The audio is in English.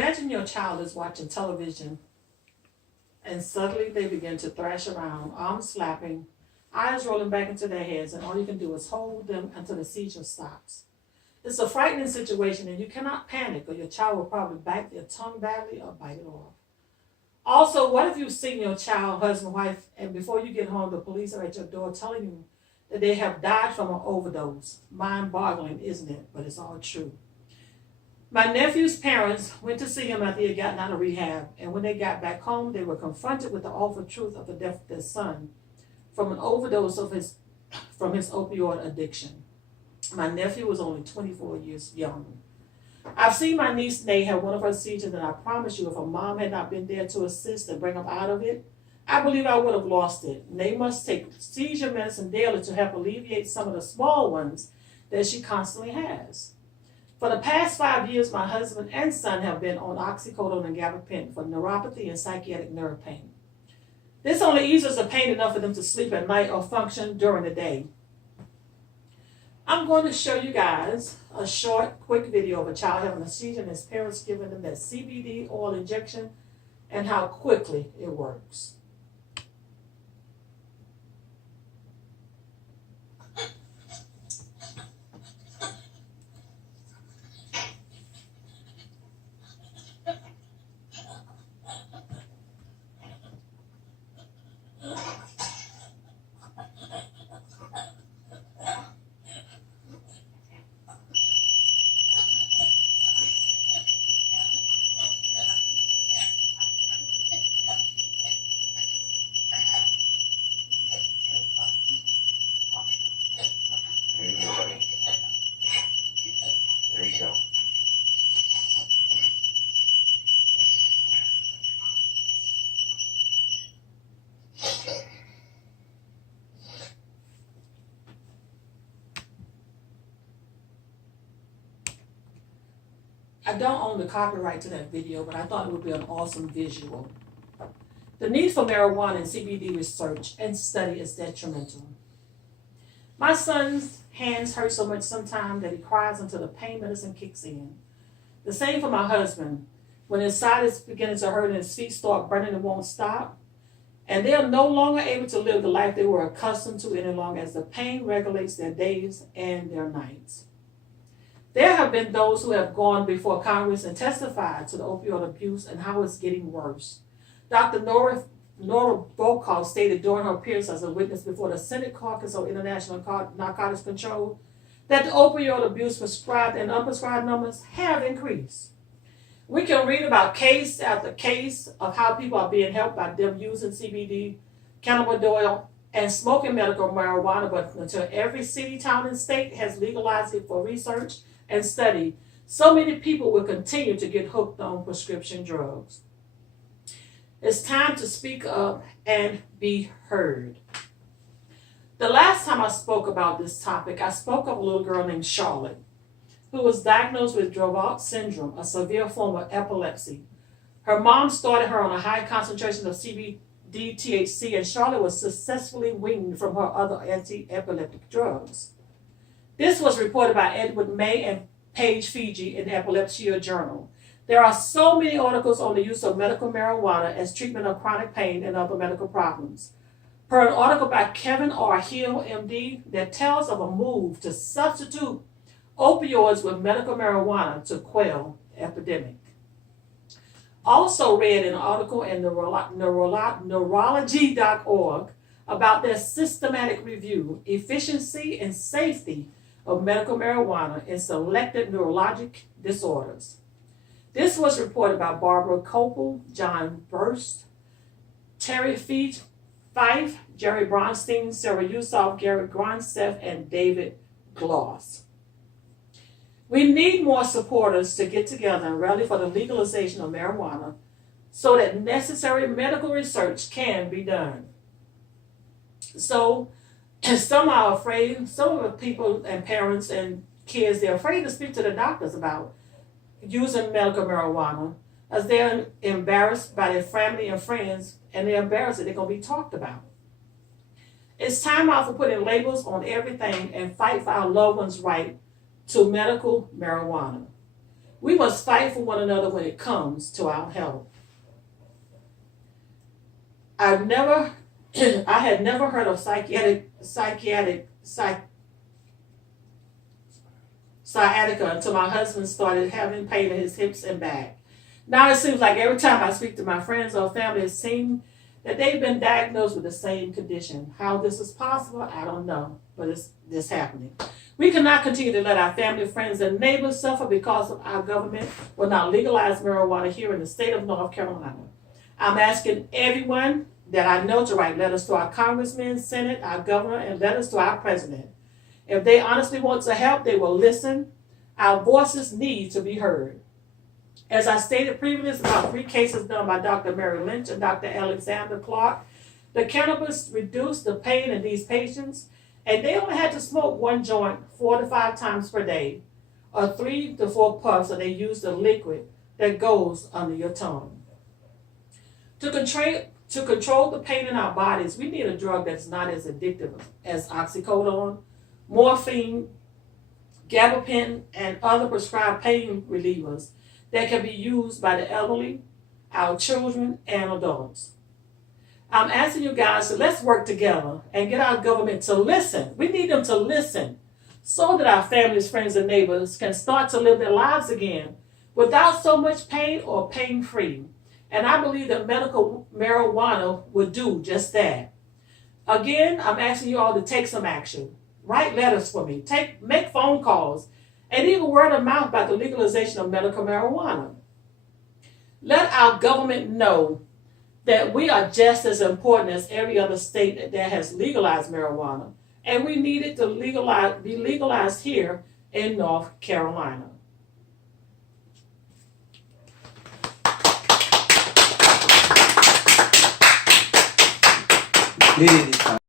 Imagine your child is watching television and suddenly they begin to thrash around, arms flapping, eyes rolling back into their heads, and all you can do is hold them until the seizure stops. It's a frightening situation, and you cannot panic, or your child will probably bite their tongue badly or bite it off. Also, what if you've seen your child, husband, wife, and before you get home, the police are at your door telling you that they have died from an overdose? Mind-boggling, isn't it? But it's all true. My nephew's parents went to see him after he had gotten out of rehab, and when they got back home, they were confronted with the awful truth of the death of their son from an overdose from his opioid addiction. My nephew was only 24 years young. I've seen my niece Nate have one of her seizures, and I promise you, if her mom had not been there to assist and bring him out of it, I believe I would have lost it. Nate must take seizure medicine daily to help alleviate some of the small ones that she constantly has. For the past 5 years, my husband and son have been on oxycodone and gabapentin for neuropathy and psychiatric nerve pain. This only eases the pain enough for them to sleep at night or function during the day. I'm going to show you guys a short, quick video of a child having a seizure and his parents giving them that CBD oil injection and how quickly it works. There you go, buddy. There you go. I don't own the copyright to that video, but I thought it would be an awesome visual. The need for marijuana and CBD research and study is detrimental. My son's hands hurt so much sometimes that he cries until the pain medicine kicks in. The same for my husband. When his side is beginning to hurt and his feet start burning and won't stop, and they are no longer able to live the life they were accustomed to any longer as the pain regulates their days and their nights. There have been those who have gone before Congress and testified to the opioid abuse and how it's getting worse. Dr. Nora Volkow stated during her appearance as a witness before the Senate Caucus on International Narcotics Control that the opioid abuse prescribed and unprescribed numbers have increased. We can read about case after case of how people are being helped by them using CBD, cannabis oil, and smoking medical marijuana, but until every city, town, and state has legalized it for research and study, so many people will continue to get hooked on prescription drugs. It's time to speak up and be heard. The last time I spoke about this topic, I spoke of a little girl named Charlotte, who was diagnosed with Dravet syndrome, a severe form of epilepsy. Her mom started her on a high concentration of CBD THC, and Charlotte was successfully weaned from her other anti-epileptic drugs. This was reported by Edward May and Paige Fiji in the Epilepsy Journal. There are so many articles on the use of medical marijuana as treatment of chronic pain and other medical problems. Per an article by Kevin R. Hill, MD, that tells of a move to substitute opioids with medical marijuana to quell the epidemic. Also read an article in neurology.org about their systematic review, efficiency, and safety of medical marijuana in selected neurologic disorders. This was reported by Barbara Copel, John Burst, Terry Fife, Jerry Bronstein, Sarah Yusoff, Gary Gronseth, and David Gloss. We need more supporters to get together and rally for the legalization of marijuana so that necessary medical research can be done. So, some are afraid, some of the people and parents and kids, they're afraid to speak to the doctors about using medical marijuana as they're embarrassed by their family and friends, and they're embarrassed that they're going to be talked about. It's time out for putting labels on everything and fight for our loved ones' right to medical marijuana. We must fight for one another when it comes to our health. I had never heard of sciatica until my husband started having pain in his hips and back. Now it seems like every time I speak to my friends or family, it seems that they've been diagnosed with the same condition. How this is possible, I don't know, but it's happening. We cannot continue to let our family, friends, and neighbors suffer because of our government will not legalize marijuana here in the state of North Carolina. I'm asking everyone that I know to write letters to our congressmen, senate, our governor, and letters to our president. If they honestly want to help, they will listen. Our voices need to be heard. As I stated previously, about 3 cases done by Dr. Mary Lynch and Dr. Alexander Clark, the cannabis reduced the pain in these patients, and they only had to smoke 1 joint 4 to 5 times per day, or 3 to 4 puffs, and they used a liquid that goes under your tongue. To control the pain in our bodies, we need a drug that's not as addictive as oxycodone, morphine, gabapentin, and other prescribed pain relievers that can be used by the elderly, our children, and adults. I'm asking you guys to let's work together and get our government to listen. We need them to listen so that our families, friends, and neighbors can start to live their lives again without so much pain or pain-free. And I believe that medical marijuana would do just that. Again, I'm asking you all to take some action. Write letters for me. Make phone calls. And even word of mouth about the legalization of medical marijuana. Let our government know that we are just as important as every other state that has legalized marijuana. And we need it to be legalized here in North Carolina. Did it this time.